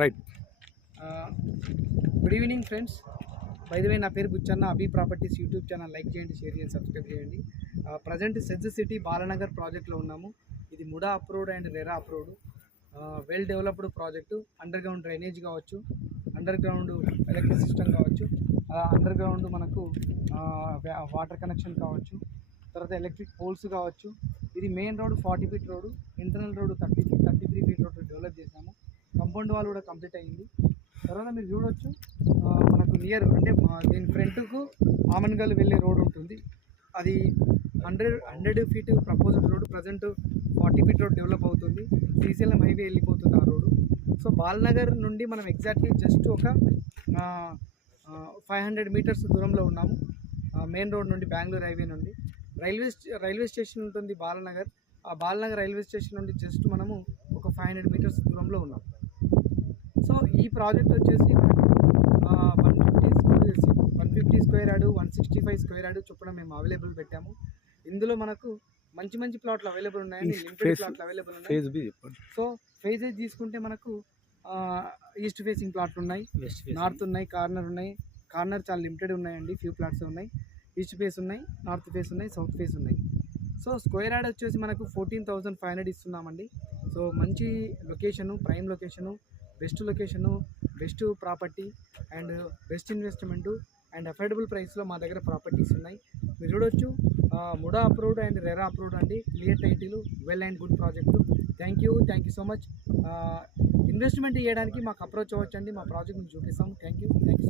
Right. Good evening friends. By the way, నా పేరు బుచ్చన్న. అభి properties YouTube channel like చేయండి, share చేయండి, సబ్స్క్రైబ్ చేయండి. ప్రజెంట్ సెజ్ సిటీ బాలానగర్ ప్రాజెక్ట్లో ఉన్నాము. ఇది MUDA approved and RERA approved well developed project. Under ground drainage కావచ్చు, అండర్ గ్రౌండ్ ఎలక్ట్రిక్ సిస్టమ్ కావచ్చు, అండర్ గ్రౌండ్ మనకు వాటర్ కనెక్షన్ కావచ్చు, తర్వాత ఎలక్ట్రిక్ పోల్స్ కావచ్చు. ఇది main road 40 feet road, internal road 33 feet road develop చేసాము. కంపౌండ్ వాల్ కూడా complete అయ్యింది. తర్వాత మీరు చూడవచ్చు, మనకు నియర్ అంటే దీని ఫ్రంట్కు ఆమన్గల్ వెళ్ళే రోడ్ ఉంటుంది. అది 100 feet proposed road. Present 40 feet road develop అవుతుంది. శ్రీశైలం హైవే వెళ్ళిపోతుంది ఆ రోడ్డు. సో బాలనగర్ నుండి మనం ఎగ్జాక్ట్లీ జస్ట్ ఒక 500 మీటర్స్ దూరంలో ఉన్నాము. మెయిన్ రోడ్ నుండి, బెంగళూరు హైవే నుండి. రైల్వే స్టేషన్ ఉంటుంది బాలనగర్. ఆ బాలనగర్ రైల్వే స్టేషన్ నుండి జస్ట్ మనము ఒక 500 మీటర్స్ దూరంలో ఉన్నాం. సో ఈ ప్రాజెక్ట్ వచ్చేసి మనకు 150 స్క్వేర్ యార్డు, 165 స్క్వేర్ యార్డు చొప్పున మేము అవైలబుల్ పెట్టాము. ఇందులో మనకు మంచి ప్లాట్లు అవైలబుల్ ఉన్నాయండి, లిమిటెడ్ ప్లాట్లు అవైలబుల్ ఉన్నాయి. సో ఫేజెస్ తీసుకుంటే మనకు ఈస్ట్ ఫేసింగ్ ప్లాట్లు ఉన్నాయి, నార్త్ ఉన్నాయి, కార్నర్ ఉన్నాయి. కార్నర్ చాలా లిమిటెడ్ ఉన్నాయండి, ఫ్యూ ప్లాట్స్ ఉన్నాయి. ఈస్ట్ ఫేస్ ఉన్నాయి, నార్త్ ఫేస్ ఉన్నాయి, సౌత్ ఫేస్ ఉన్నాయి. సో స్క్వేర్ యార్డ్ వచ్చేసి మనకు 14,500 ఇస్తున్నామండి. సో మంచి location, prime location, best location, best property and best investment and affordable ప్రైస్లో మా దగ్గర ప్రాపర్టీస్ ఉన్నాయి. మీరు చూడొచ్చు, MUDA approved and RERA approved అండి. Clear title, well and good project. Thank you so much. Investment చేయడానికి మాకు అప్రోచ్ అవ్వచ్చండి, మా ప్రాజెక్ట్ని చూపిస్తాము. Thank you so much.